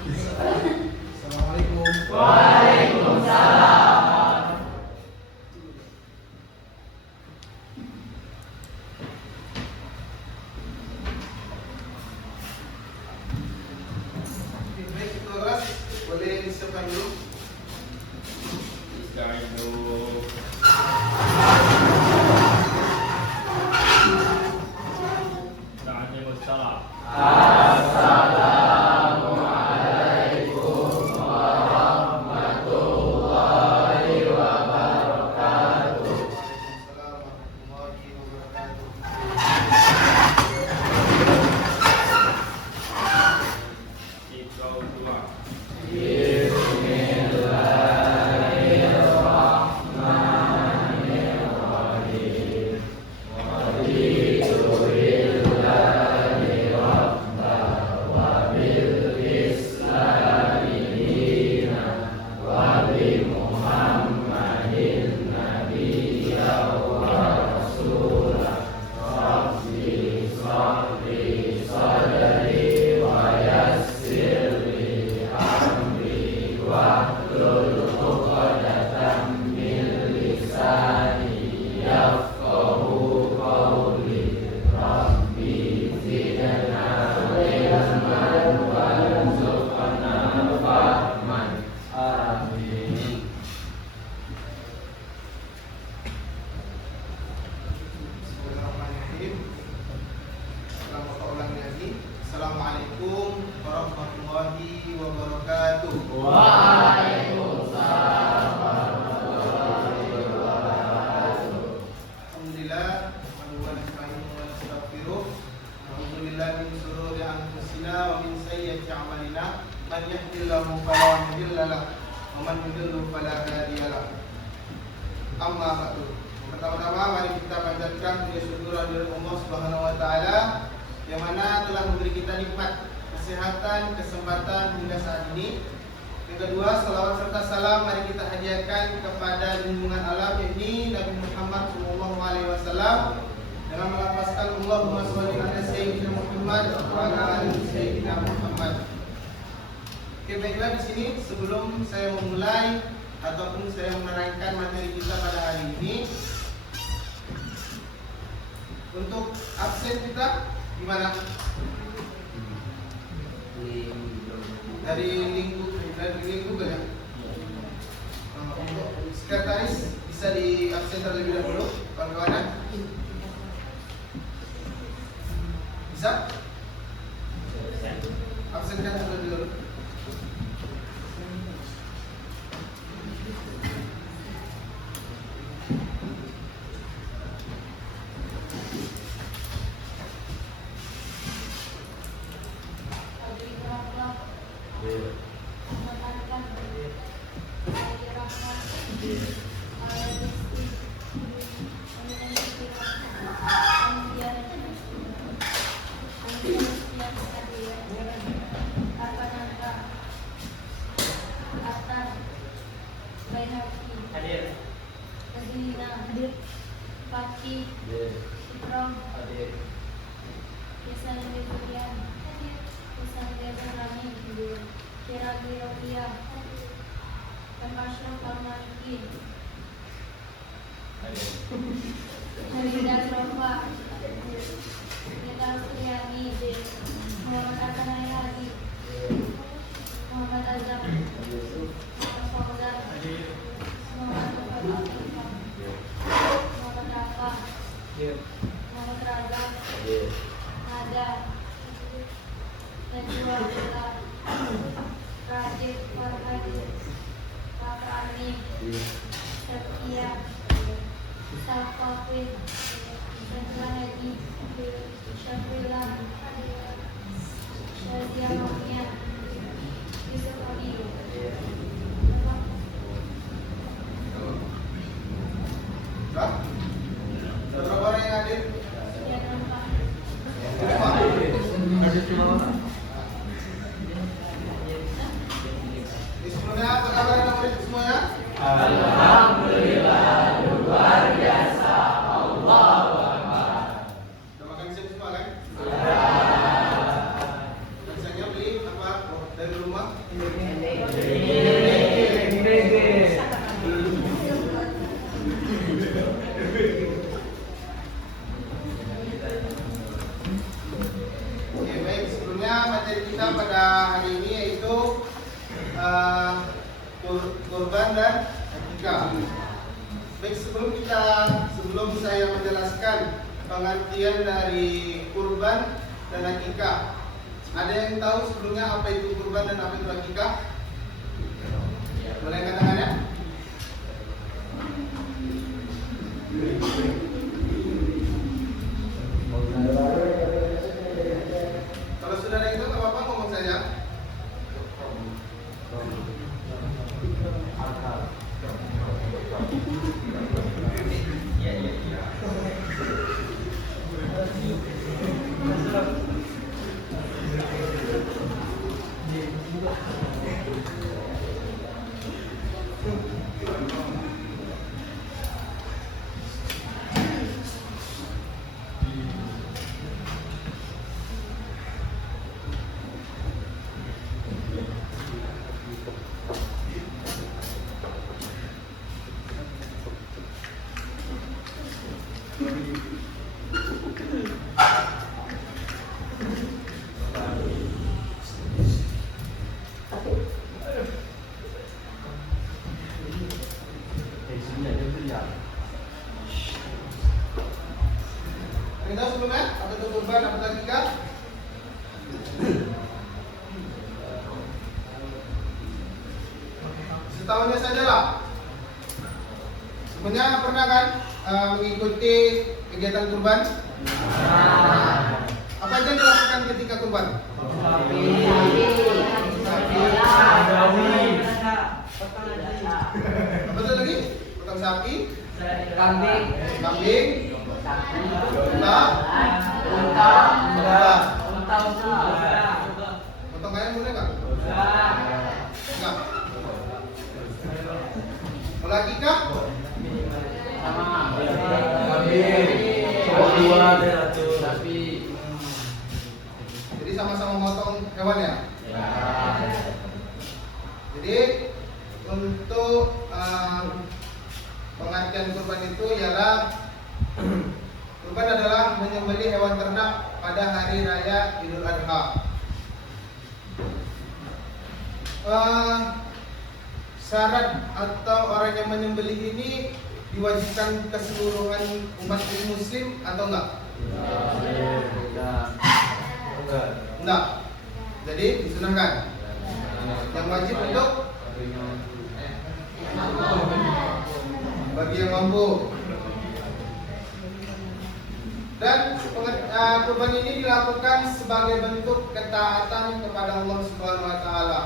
Assalamualaikum. Waalaikumsalam. Baik, itu kelas boleh disiapkan dulu. Sekarang itu Waalaikumsalam. Assalamualaikum warahmatullahi wabarakatuh. Waalaikumsalam warahmatullahi wabarakatuh. Iqra dua. Bismillahirrahmanirrahim. Selamat ulang lagi. Assalamualaikum warahmatullahi wabarakatuh. Waalaikumsalam warahmatullahi wabarakatuh. Alhamdulillah, wa nasta'inuhu wa nastaghfiruh. Alhamdulillah min shururi anfusina wa min sayyiati a'malina. Man yahdihillahu fala mudilla lahu wa man yudlil fala hadiya lahu. Amma ba'du. Pertama-tama mari kita panjatkan puji syukur kehadirat Allah Subhanahu wa taala yang mana telah memberi kita nikmat kesehatan, kesempatan hingga saat ini. Yang kedua, salawat serta salam mari kita hadiahkan kepada junjungan alam yakni Nabi Muhammad SAW dengan melafazkan Allahumma sholli ala sayyidina Muhammad wa ala ali sayyidina Muhammad. Oke, baiklah di sini sebelum saya memulai ataupun saya menerangkan materi kita pada hari ini, untuk absen kita gimana? Dari lingkup ya. Untuk sekretaris bisa di absen terlebih dahulu, kawan-kawan. Bisa? Absenkan terlebih dahulu. Hadir. Hadir. Fakih. Ikram. Hadir. Kisah Nabi Sufyan. Hadir. Kisah Nabi Rani. Kirabi Rofiah. Dan Ashraf Al-Maliki. Hadir. Harida Rofa. Nita Suryani. Muhammad Hasan Hadi. Muhammad Azam. Muhammad Fauzan. Muhammad Muhammad Rafa. Muhammad Raza. Nada. Najwa Abdullah. Rajib Farhad. Kakak Amin. Setia. Safafin. Sandra Haji. Syafila. Syazia Mahmia. Yusuf Abi. Sudah? Berapa orang yang hadir? Ya, nampak. Semuanya apa kabar anak-anak semuanya? Alhamdulillah luar biasa. Allahu Akbar. Udah makan siang semua kan? Sudah. Dan siangnya beli Oke, baik. Sebelumnya materi kita pada hari ini yaitu kurban dan akikah. Baik, sebelum saya menjelaskan pengertian dari kurban dan akikah, ada yang tahu sebelumnya apa itu kurban dan apa itu akikah? Boleh angkat tangannya? Kalau sudah ada itu, nggak apa-apa ngomong saja. Yang tahu sebelumnya apa itu kurban, apa itu akikah? Setahunya saja lah. Sebenarnya pernah kan mengikuti kegiatan kurban? Apa aja yang dilakukan ketika kurban? Apa itu lagi? Potong sapi, Kambing, unta. Potong ayam boleh nggak? Enggak. Kalau akikah? Jadi sama-sama motong hewan ya? Jadi untuk pengertian kurban itu ialah kurban adalah menyembelih hewan ternak pada hari raya Idul Adha. Syarat atau orang yang menyembelih ini diwajibkan keseluruhan umat muslim atau enggak? Enggak. Jadi disunahkan. Yang wajib untuk bagi yang mampu. Dan kurban ini dilakukan sebagai bentuk ketaatan kepada Allah Subhanahu wa taala.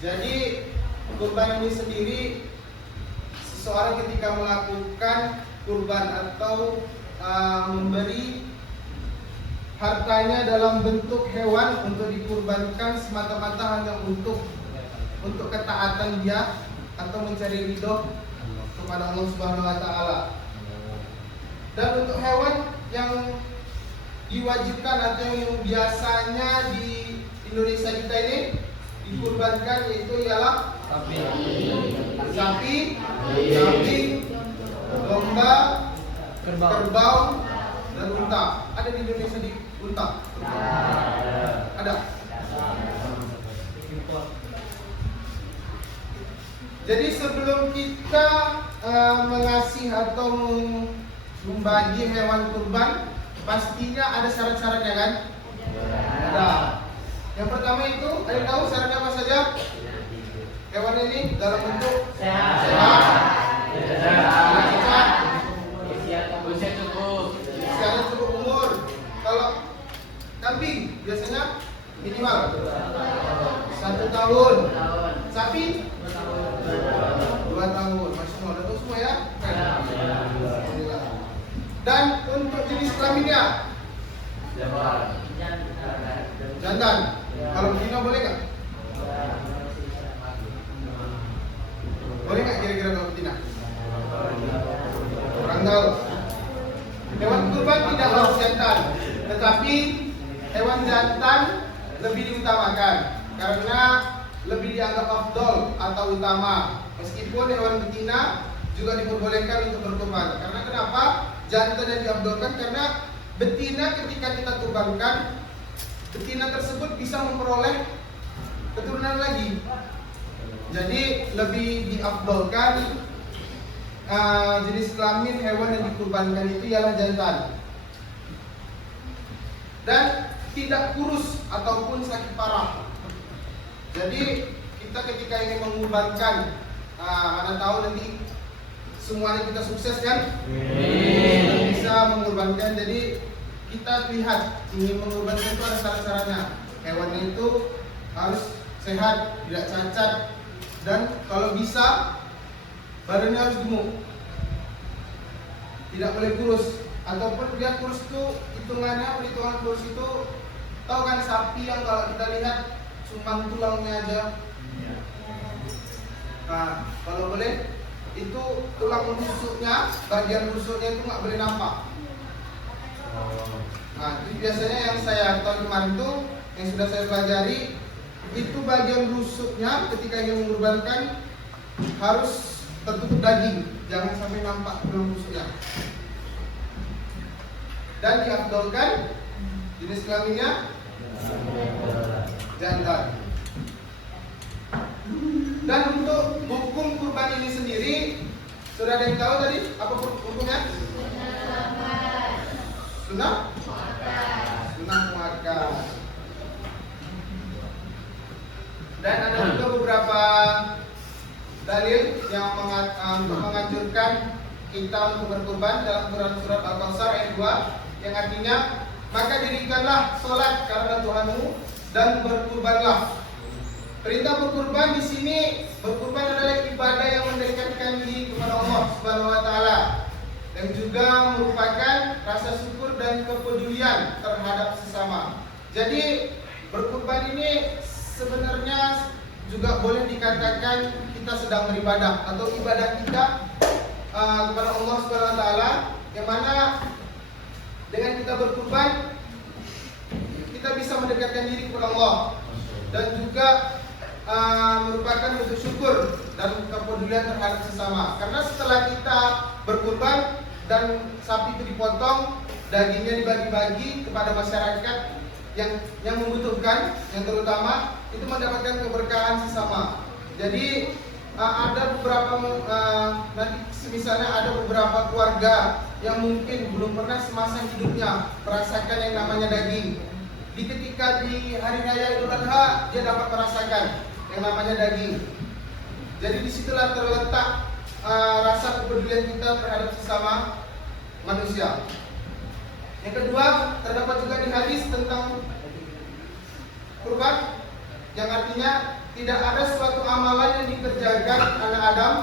Jadi kurban ini sendiri, seseorang ketika melakukan kurban atau memberi hartanya dalam bentuk hewan untuk dikurbankan semata-mata hanya untuk ketaatan dia atau mencari ridho kepada Allah Subhanahu wa taala. Dan untuk hewan yang diwajibkan atau yang biasanya di Indonesia kita ini dikurbankan yaitu ialah sapi, domba, kerbau, dan unta. Ada di Indonesia di unta? Ada. Jadi sebelum kita mengasih atau membagi hewan kurban, pastinya ada syarat-syaratnya kan? Ada. Yang pertama itu, ada yang tahu syaratnya apa saja? Hewan ini dalam bentuk sehat, usianya cukup umur. Kalau kambing biasanya minimal 1 tahun, sapi 2 tahun. Masya Allah, udah tahu semua ya? Dan untuk jenis kelaminnya jantan. Kalau betina boleh nggak? Boleh nggak kira-kira kalau betina? Kurang tahu. Hewan kurban tidak harus jantan, tetapi hewan jantan lebih diutamakan karena lebih dianggap afdol atau utama. Meskipun hewan betina juga diperbolehkan untuk berkurban. Karena kenapa? Jantan yang diafdolkan karena betina ketika kita kurbankan, betina tersebut bisa memperoleh keturunan lagi. Jadi lebih diafdolkan jenis kelamin hewan yang dikurbankan itu ialah jantan. Dan tidak kurus ataupun sakit parah. Jadi kita ketika ingin mengurbankan, mana tahu nanti semuanya kita sukses kan? Kita bisa mengurbankan. Jadi kita lihat ingin mengurbankan itu ada syarat-syaratnya. Hewannya itu harus sehat, tidak cacat, dan kalau bisa badannya harus gemuk, tidak boleh kurus. Ataupun dia kurus itu hitungan kurus itu, tahu kan sapi yang kalau kita lihat cuma tulangnya aja. Nah, kalau boleh itu tulang rusuknya, bagian rusuknya itu nggak boleh nampak. Nah, itu biasanya yang saya tahun kemarin itu yang sudah saya pelajari, itu bagian rusuknya ketika ingin mengurbankan harus tertutup daging, jangan sampai nampak tulang rusuknya. Dan diafdolkan jenis kelaminnya jantan. Dan untuk hukum kurban ini sendiri, sudah ada yang tahu tadi apa hukumnya? Sunnah muakkad. Dan ada juga beberapa dalil yang menganjurkan kita untuk berkurban dalam Quran surat Al-Kautsar ayat 2 yang artinya, maka dirikanlah sholat karena Tuhanmu dan berkurbanlah. Perintah berkurban di sini, berkurban adalah ibadah yang mendekatkan diri kepada Allah Subhanahu wa taala dan juga merupakan rasa syukur dan kepedulian terhadap sesama. Jadi berkurban ini sebenarnya juga boleh dikatakan kita sedang beribadah atau ibadah kita kepada Allah Subhanahu wa taala, yang mana dengan kita berkurban kita bisa mendekatkan diri kepada Allah dan juga merupakan bentuk syukur dan kepedulian terhadap sesama. Karena setelah kita berkurban dan sapi itu dipotong, dagingnya dibagi-bagi kepada masyarakat yang membutuhkan, yang terutama itu mendapatkan keberkahan sesama. Jadi ada beberapa nanti misalnya ada beberapa keluarga yang mungkin belum pernah semasa hidupnya merasakan yang namanya daging. Ketika di hari raya Idul Adha dia dapat merasakan yang namanya daging. Jadi disitulah terletak rasa kepedulian kita terhadap sesama manusia. Yang kedua, terdapat juga di hadis tentang kurban, yang artinya tidak ada suatu amalan yang dikerjakan anak Adam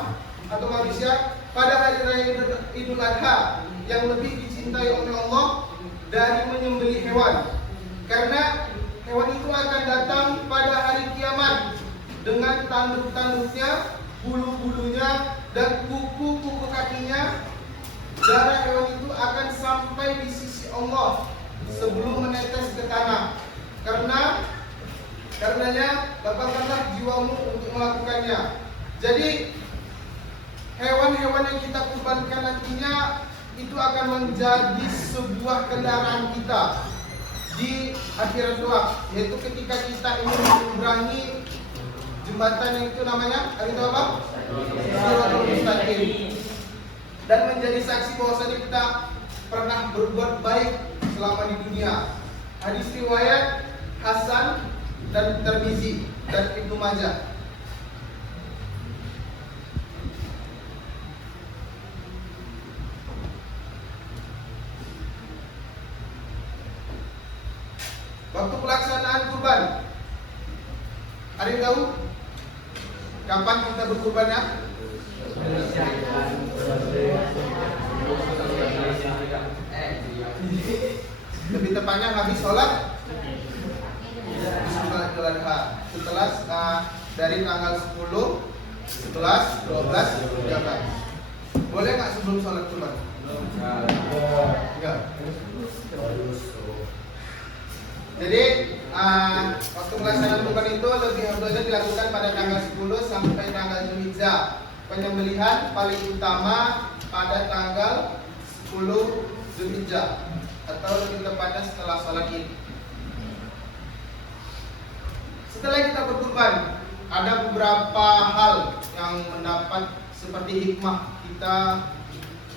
atau manusia pada hari raya Idul Adha yang lebih dicintai oleh Allah dari menyembelih hewan. Karena hewan itu akan datang pada hari kiamat dengan tanduk-tanduknya, bulu-bulunya, dan kuku-kuku kakinya. Darah hewan itu akan sampai di sisi Allah sebelum menetes ke tanah. Karenanya lapangkanlah jiwamu untuk melakukannya. Jadi hewan-hewan yang kita kurbankan nantinya itu akan menjadi sebuah kendaraan kita di akhirat kelak, yaitu ketika kita ingin menyeberangi jembatan yang itu namanya apa? Shiratal Mustaqim, dan menjadi saksi bahwasanya kita pernah berbuat baik selama di dunia. Hadis riwayat Hasan dan Tirmizi dan Ibnu Majah. Waktu pelaksanaan kurban, ada yang tahu kapan kita berkurbannya? Lebih tepatnya habis sholat Idul Adha, setelah dari tanggal 10, 11, 12, 13. Boleh nggak sebelum sholat kurban? Enggak. Jadi Waktu pelaksanaan kurban itu lebih afdolnya dilakukan pada tanggal 10 sampai tanggal Zulhijjah. Penyembelihan paling utama pada tanggal 10 Zulhijjah atau lebih tepatnya setelah sholat Id. Setelah kita berkurban, ada beberapa hal yang mendapat seperti hikmah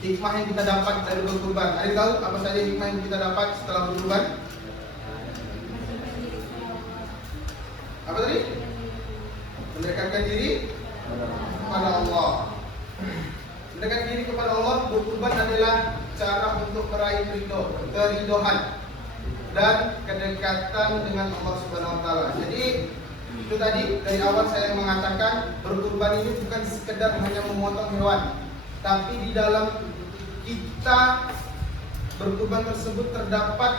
yang kita dapat dari berkurban. Ada yang tahu apa saja hikmah yang kita dapat setelah berkurban? Apa tadi? Mendekatkan diri kepada Allah. Mendekatkan diri kepada Allah, berkurban adalah cara untuk meraih keridoan dan kedekatan dengan Allah Subhanahu wa taala. Jadi itu tadi dari awal saya mengatakan berkurban ini bukan sekedar hanya memotong hewan, tapi di dalam kita berkurban tersebut terdapat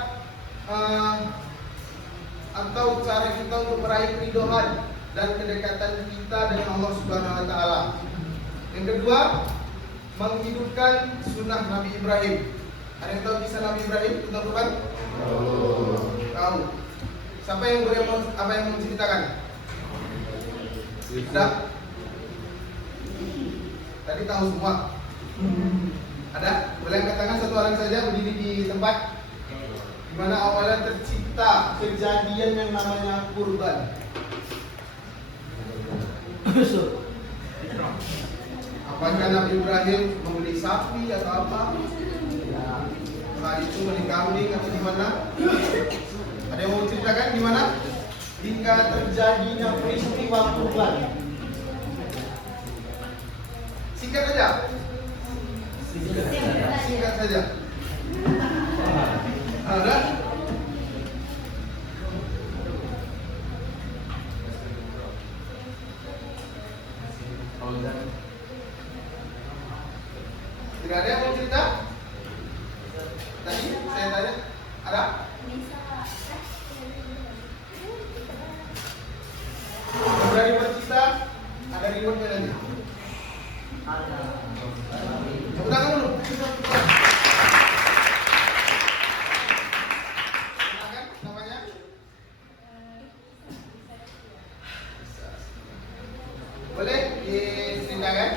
atau cara kita untuk meraih keridoan dan kedekatan kita dengan Allah Subhanahu wa taala. Yang kedua, menghidupkan sunnah Nabi Ibrahim. Ada yang tahu kisah Nabi Ibrahim tentang kurban? Tahu. Siapa yang mau menceritakan? Sudah? Tadi tahu semua. Ada? Boleh angkat tangan satu orang saja berdiri di tempat di mana awalnya tercipta kejadian yang namanya kurban. Apakah Nabi Ibrahim membeli sapi atau apa? Nah, itu beli kambing atau gimana? Ada yang mau ceritakan gimana? Hingga terjadinya peristiwa kurban. Singkat saja. Singkat saja. Ada? Tidak ada yang mau cerita? Tadi saya tanya, ada? Berani bercerita, ada rewardnya lagi. Tepuk tangan dulu. Silakan namanya. Boleh diceritakan?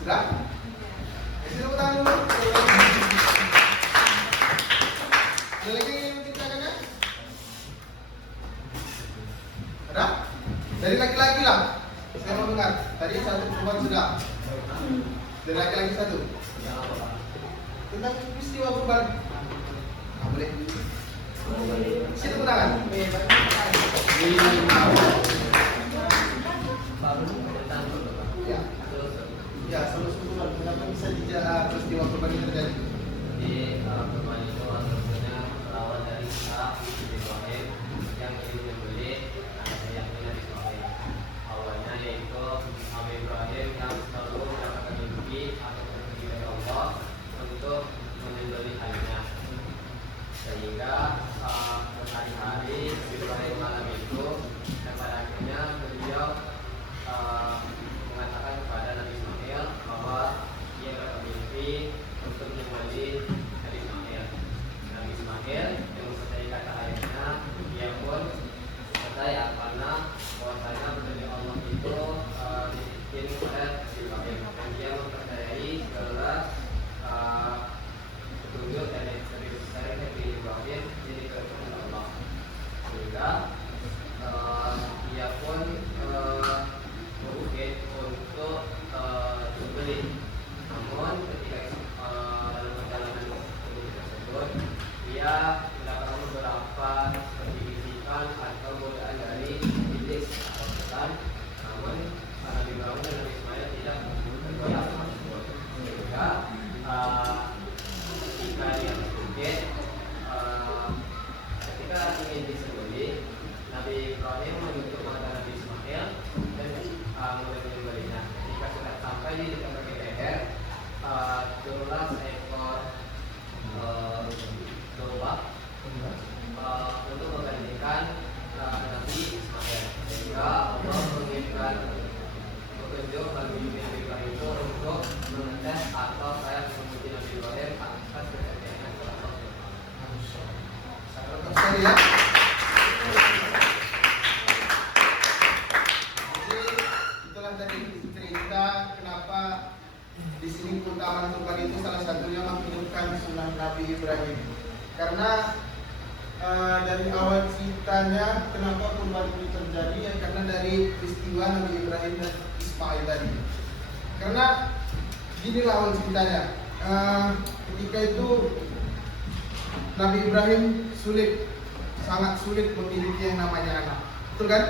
Sudah? Kasih tepuk tangan dulu. Ada lagi yang menceritakan ya? Ada? Dari laki-laki lah. Saya mau dengar. Tadi satu perempuan sudah. Dari laki-laki satu. Tentang peristiwa kurban. Nah, boleh. Kasih tepuk tangan. Ya. Ya, selalu kurban. Kenapa bisa peristiwa kurban ini terjadi? Jadi kurban itu asal-usulnya berawal dari Ishak bin Ibrahim yang ingin membeli anaknya yang Nabi Ismail. Awalnya yaitu Nabi Ibrahim yang selalu mendapatkan mimpi atau rezeki dari Allah untuk menyembelih anaknya. Sehingga berhari-hari Ibrahim malam itu dan pada akhirnya beliau mengatakan kepada Nabi Ismail bahwa ia bermimpi untuk menyembelih Nabi Ismail. Nabi Ismail yang mempercayai kata ayahnya, dia pun percaya karena bahwasanya dari Allah itu dibikin oleh Nabi Ibrahim dan dia mempercayai segala petunjuk dari Nabi Ibrahim jadi kepada Allah. Sehingga dia pun berbukit untuk membeli. Namun ketika dalam perjalanan bukit tersebut, dia mendapatkan beberapa seperti bisikan atau godaan dari iblis atau setan. cerita kenapa di sini keutamaan kurban itu salah satunya menghidupkan sunnah Nabi Ibrahim. Karena dari awal ceritanya kenapa kurban ini terjadi ya karena dari peristiwa Nabi Ibrahim dan Ismail tadi. Karena ginilah awal ceritanya. Ketika itu Nabi Ibrahim sangat sulit memiliki yang namanya anak. Betul kan?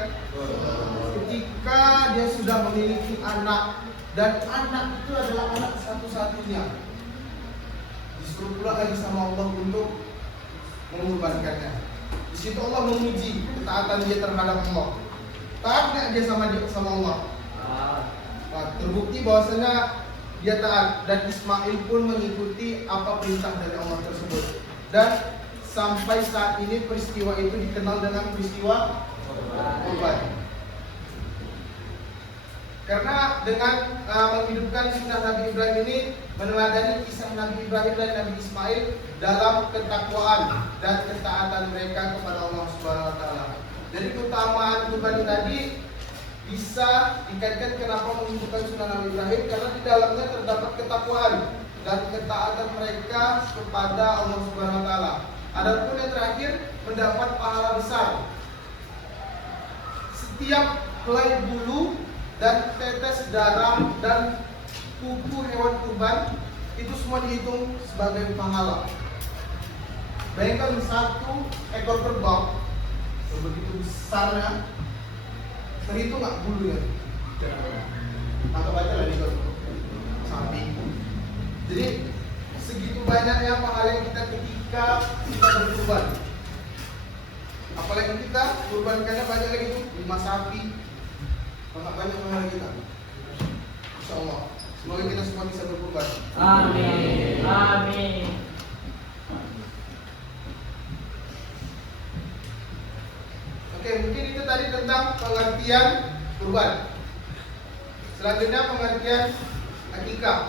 Ketika dia sudah memiliki anak dan anak itu adalah anak satu-satunya, disuruh pula lagi sama Allah untuk mengorbankannya. Di situ Allah menguji ketaatan dia terhadap Allah. Taat nggak dia sama Allah? Nah, terbukti bahwasanya dia taat dan Ismail pun mengikuti apa perintah dari Allah tersebut. Dan sampai saat ini peristiwa itu dikenal dengan peristiwa kurban. Karena dengan menghidupkan sunnah Nabi Ibrahim ini meneladani kisah Nabi Ibrahim dan Nabi Ismail dalam ketakwaan dan ketaatan mereka kepada Allah Subhanahu wa taala. Jadi keutamaan kurban tadi bisa dikaitkan kenapa menghidupkan sunnah Nabi Ibrahim karena di dalamnya terdapat ketakwaan dan ketaatan mereka kepada Allah Subhanahu wa taala. Adapun yang terakhir mendapat pahala besar. Setiap helai bulu dan tetes darah dan kuku hewan kurban itu semua dihitung sebagai pahala. Bayangkan satu ekor kerbau begitu besarnya, terhitung nggak bulunya? Anggap aja lah di sapi. Jadi segitu banyaknya pahala yang kita ketika kita berkurban. Apalagi kita kurbankannya banyak lagi tuh 5 sapi. Banyak pahala kita. Insyaallah. Semoga kita semua bisa berkurban. Amin. Amin. Oke, mungkin itu tadi tentang pengertian kurban. Selanjutnya pengertian akikah.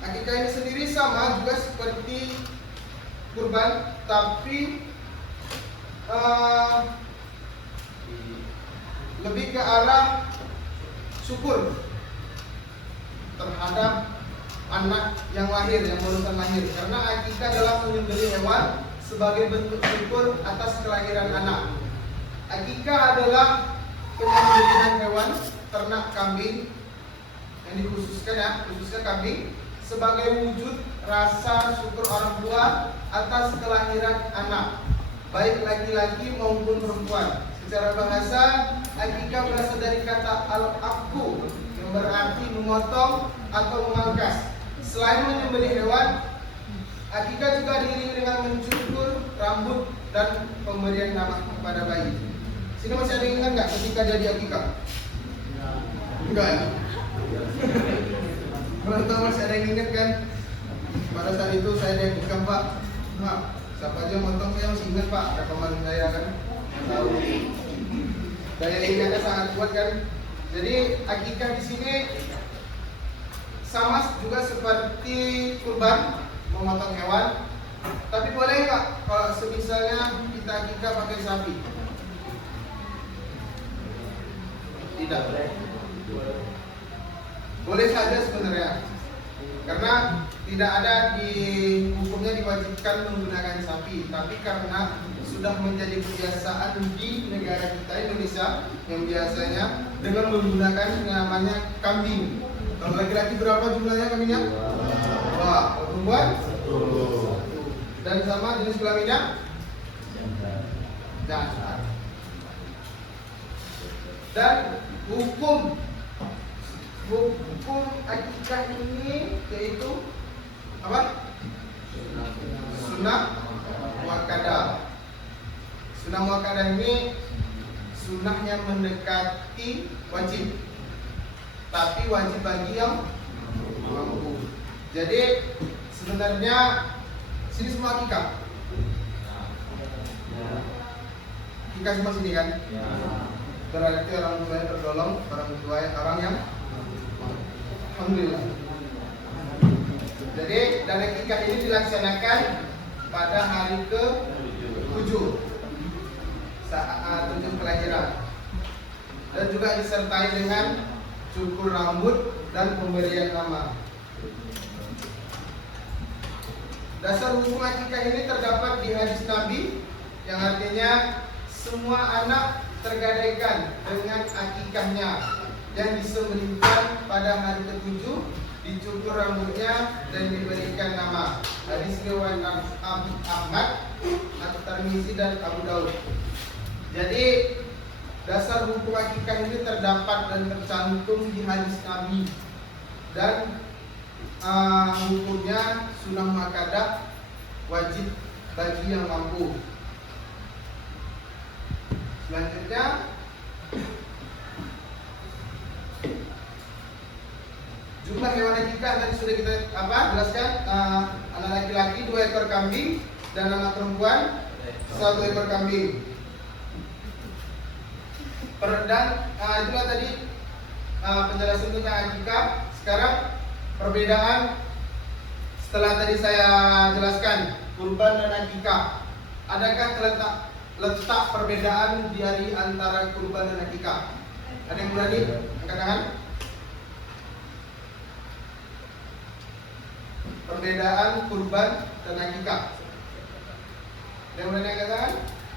Akikah ini sendiri sama juga seperti kurban, tapi lebih ke arah syukur terhadap anak yang lahir, yang barusan lahir. Karena akikah adalah menyembelih hewan sebagai bentuk syukur atas kelahiran anak. Akikah adalah penyembelihan hewan ternak kambing yang dikhususkan khususnya kambing sebagai wujud rasa syukur orang tua atas kelahiran anak, baik laki-laki maupun perempuan. Secara bahasa, akikah berasal dari kata al-akku yang berarti memotong atau memangkas. Selain menyembelih hewan, akikah juga diiringi dengan mencukur rambut dan pemberian nama kepada bayi. Sini masih ada yang ingat nggak ketika jadi akikah? Enggak ya? Kalau tahu masih ada yang ingat kan? Pada saat itu saya diakikah Pak. Nah, siapa aja motong saya masih ingat Pak. Ada teman saya kan tahu. Daya ingatnya sangat kuat kan? Jadi akikah di sini sama juga seperti kurban, memotong hewan. Tapi boleh nggak kalau semisalnya kita akikah pakai sapi? Tidak boleh. Boleh saja sebenarnya, karena tidak ada di hukumnya diwajibkan menggunakan sapi. Tapi karena sudah menjadi kebiasaan di negara kita Indonesia yang biasanya dengan menggunakan namanya kambing. Kalau laki-laki berapa jumlahnya kambingnya? 2. Kalau perempuan? 1. Dan sama jenis kelaminnya? Jantan. Dan hukum akikah ini yaitu apa? Sunnah muakkadah. Sunnah muakkadah ini sunnahnya mendekati wajib, tapi wajib bagi yang mampu. Jadi sebenarnya sini semua akikah. Akikah semua sini kan? Berarti orang tuanya tergolong orang yang alhamdulillah. Jadi dan akikah ini dilaksanakan pada hari ke-7 saat 7 kelahiran. dan juga disertai dengan cukur rambut dan pemberian nama. Dasar hukum akikah ini terdapat di hadis Nabi yang artinya semua anak tergadaikan dengan akikahnya yang disembelihkan pada hari ke-7, dicukur rambutnya dan diberikan nama. Hadis riwayat Ahmad, At-Tirmizi dan Abu Daud. Jadi dasar hukum akikah ini terdapat dan tercantum di hadis Nabi dan hukumnya sunnah muakkadah, wajib bagi yang mampu. Selanjutnya jumlah hewan akikah tadi sudah kita jelaskan. Anak laki-laki 2 ekor kambing dan anak perempuan 1 ekor kambing. Dan itulah tadi penjelasan tentang akikah. Sekarang perbedaan setelah tadi saya jelaskan kurban dan akikah. Adakah letak perbedaan dari antara kurban dan akikah? Ada yang berani angkat tangan? Perbedaan kurban dan akikah. Yang berani angkat tangan?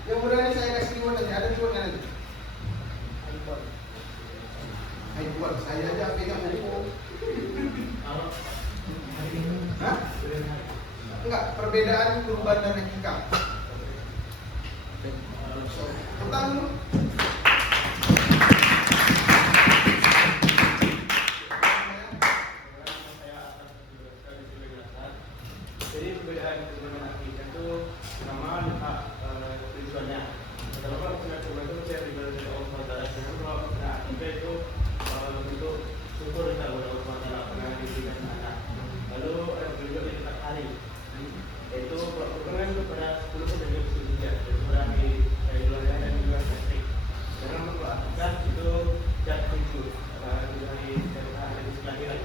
Yang berani saya kasih reward nanti. Ada reward nanti. Reward saya aja pegang buku. Hah? Enggak, perbedaan kurban dan akikah. Pertama, jadi perbedaan kurban akikah itu nama letak tujuannya. Kalau kurban itu saya pribadi dari Allah SWT. Kalau akikah itu untuk syukur kepada Allah SWT karena diberikan anak. Lalu beliau letak hari, yaitu kurban itu pada 10 dari Zulhijjah, yaitu pada hari Idul Adha dan juga Fitri. Karena untuk akikah itu jatuh 7 dari kelahiran.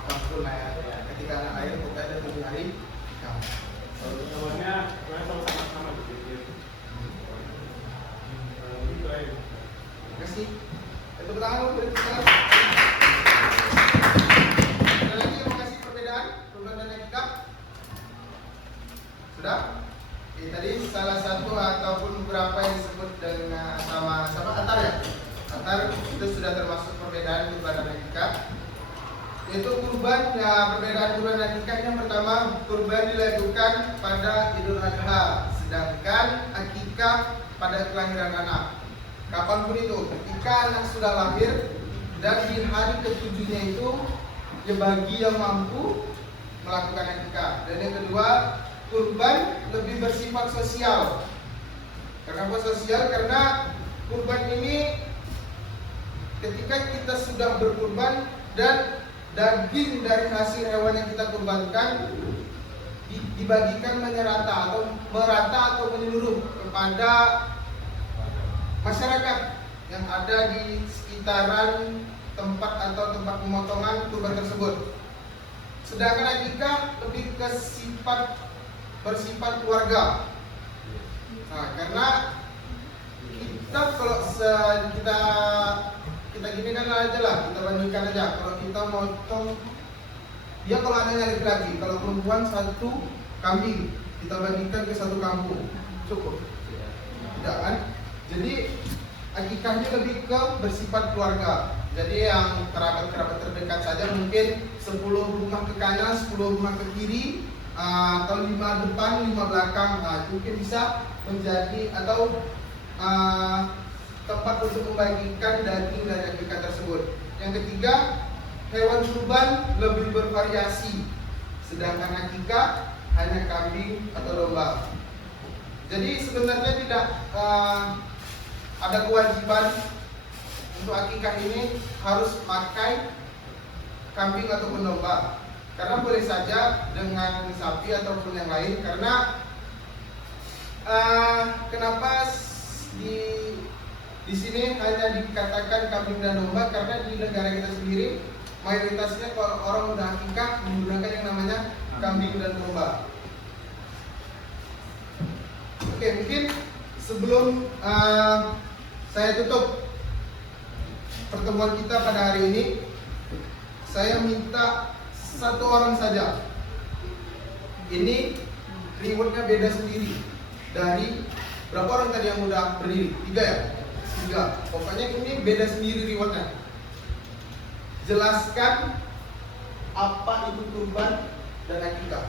apapun ya, ketika anak lahir kita ada 7 hari. Awalnya sama-sama gitu. Gitu aja. Terima kasih. Tepuk tangan dulu, beri tepuk tangan. Ada lagi yang mau kasih perbedaan kurban dan akikah? Sudah? Oke, tadi salah satu ataupun beberapa yang disebut dengan sama Atar ya. Atar itu sudah termasuk perbedaan kurban dan akikah. Yaitu kurban, ya perbedaan kurban dan akikah yang pertama, kurban dilakukan pada Idul Adha, sedangkan akikah pada kelahiran anak. Kapanpun itu, ketika anak sudah lahir dan di hari ke-7-nya itu, ya bagi yang mampu melakukan akikah. Dan yang kedua, kurban lebih bersifat sosial. Kenapa sosial? Karena kurban ini ketika kita sudah berkurban dan daging dari hasil hewan yang kita kurbankan dibagikan merata atau menyeluruh kepada masyarakat yang ada di sekitaran tempat atau tempat pemotongan kurban tersebut. Sedangkan akikah lebih bersifat keluarga. Nah, karena kita kalau kita gini kan aja lah, kita bandingkan aja. Kalau kita motong, dia kalau anaknya laki-laki, kalau perempuan 1 kambing, kita bandingkan ke 1 kampung, cukup? Tidak kan? Jadi akikahnya lebih ke bersifat keluarga. Jadi yang kerabat-kerabat terdekat saja mungkin 10 rumah ke kanan, 10 rumah ke kiri, atau 5 depan, 5 belakang. Nah, mungkin bisa menjadi atau tempat untuk membagikan daging dari akikah tersebut. Yang ketiga, hewan kurban lebih bervariasi, sedangkan akikah hanya kambing atau domba. Jadi sebenarnya tidak ada kewajiban untuk akikah ini harus pakai kambing ataupun domba, karena boleh saja dengan sapi ataupun yang lain. Karena kenapa di sini hanya dikatakan kambing dan domba? Karena di negara kita sendiri mayoritasnya kalau orang udah akikah menggunakan yang namanya kambing dan domba. Oke, mungkin sebelum saya tutup, pertemuan kita pada hari ini, saya minta satu orang saja. Ini rewardnya beda sendiri. Dari berapa orang tadi yang udah berdiri? 3 ya? 3. Pokoknya ini beda sendiri rewardnya. Jelaskan apa itu kurban dan akikah.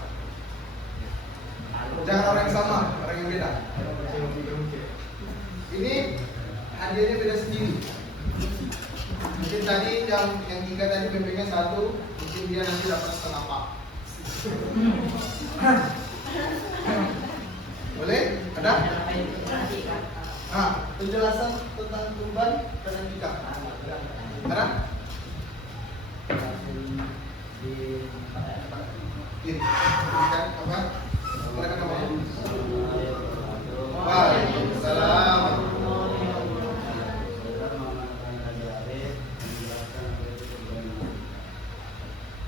Jangan orang yang sama, orang yang beda. Ini hadiahnya beda sendiri. Mungkin tadi yang 3 tadi BPK 1, mungkin dia nanti dapat setengah pak. Boleh? Ada? Penjelasan tentang kurban dan akikah. Ada? Ini kan apa? Mereka nama? Waalaikumsalam.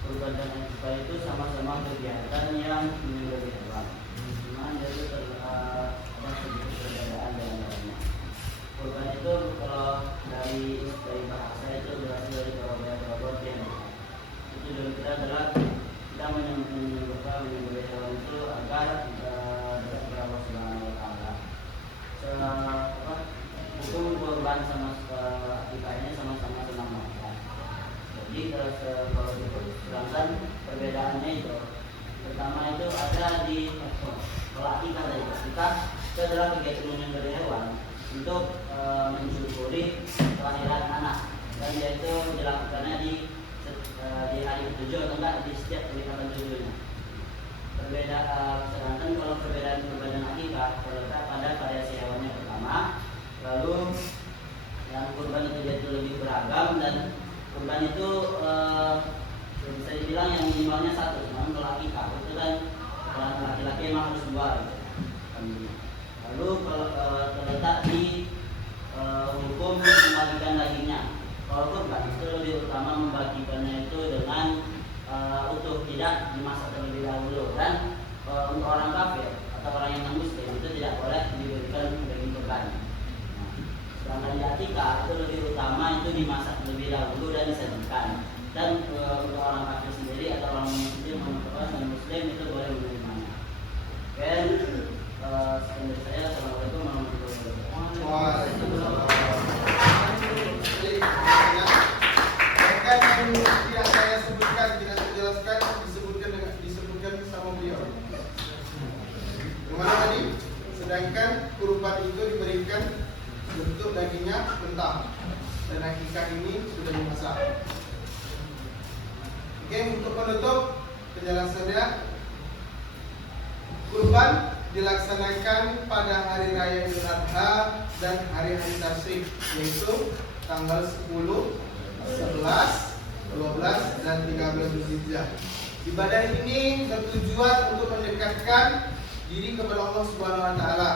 Kurban dan akikah itu sama-sama kegiatan yang menyembelih hewan. Cuma itu ada sedikit perbedaan dengan lainnya. Kurban itu kalau dari bahasa itu berasal dari berabot yang itu dari kita adalah kita menyembelih hewan itu agar dapat berabot Subhanahu wa Ta'ala. Hukum kurban sama akikahnya sama-sama senang makan. Jadi kalau diperhatikan perbedaannya itu, pertama itu ada di kalau akikah dari kita itu adalah kegiatan menyembelih hewan untuk mensyukuri kelahiran anak, dan dia itu dilakukannya di hari ke-7 atau enggak di setiap peningkatan 7-nya. Sedangkan kalau perbedaan kurban dan akikah terletak pada variasi hewannya pertama, lalu yang kurban itu dia itu lebih beragam, dan kurban itu bisa dibilang yang minimalnya 1, namun kalau akikah itu kan kalau laki-laki memang harus 2 gitu. Lalu kalau terletak di hukum membagikan dagingnya. Kalau kurban itu lebih utama membagikannya itu dengan utuh, tidak dimasak terlebih dahulu, dan untuk orang kafir atau orang yang non muslim itu tidak boleh diberikan daging kurban. Sedangkan di akikah itu lebih utama itu dimasak terlebih dahulu dan disajikan. Dan untuk orang kafir sendiri atau orang muslim non muslim itu boleh menerimanya. Dan sekian dari saya. Assalamualaikum warahmatullahi wabarakatuh. Waalaikumsalam. Bahkan yang tidak saya sebutkan, tidak saya jelaskan, disebutkan sama beliau. Gimana tadi? Sedangkan kurban itu diberikan bentuk dagingnya mentah, dan akikah ini sudah dimasak. Oke, untuk penutup penjelasannya, kurban dilaksanakan pada hari raya Idul Adha dan hari-hari tasyrik, yaitu tanggal 10, 11, 12, dan 13 Zulhijjah. Ibadah ini bertujuan untuk mendekatkan diri kepada Allah Subhanahu wa Ta'ala,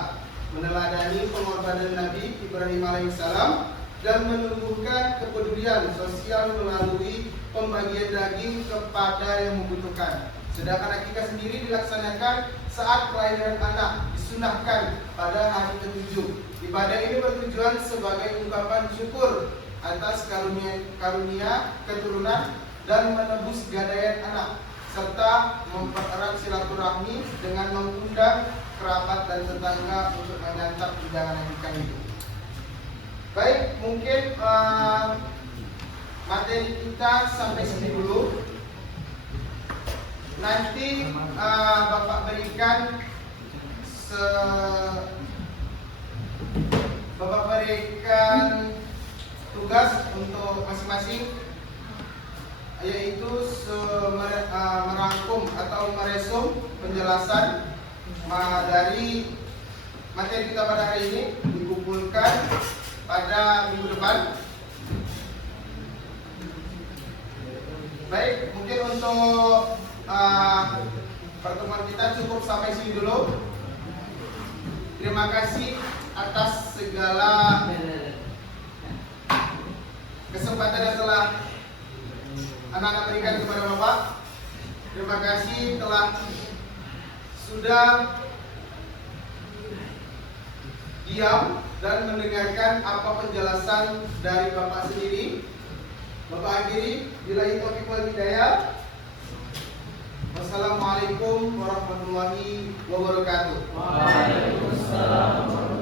meneladani pengorbanan Nabi Ibrahim alaihissalam, dan menumbuhkan kepedulian sosial melalui pembagian daging kepada yang membutuhkan. Sedangkan akikah sendiri dilaksanakan saat kelahiran anak, disunahkan pada hari ke-7. Ibadah ini bertujuan sebagai ungkapan syukur atas karunia keturunan dan menebus gadaian anak, serta mempererat silaturahmi dengan mengundang kerabat dan tetangga untuk menyantap hidangan akikah itu. Baik, mungkin materi kita sampai sini dulu. Nanti Bapak berikan tugas untuk masing-masing, yaitu merangkum atau meresum penjelasan dari materi kita pada hari ini, dikumpulkan pada minggu depan. Baik, mungkin untuk pertemuan kita cukup sampai sini dulu. Terima kasih atas segala kesempatan yang telah anak-anak berikan kepada Bapak. Terima kasih telah sudah diam dan mendengarkan apa penjelasan dari Bapak sendiri. Bapak akhiri, billahi taufiq wal hidayah. Wassalamualaikum warahmatullahi wabarakatuh. Waalaikumsalam.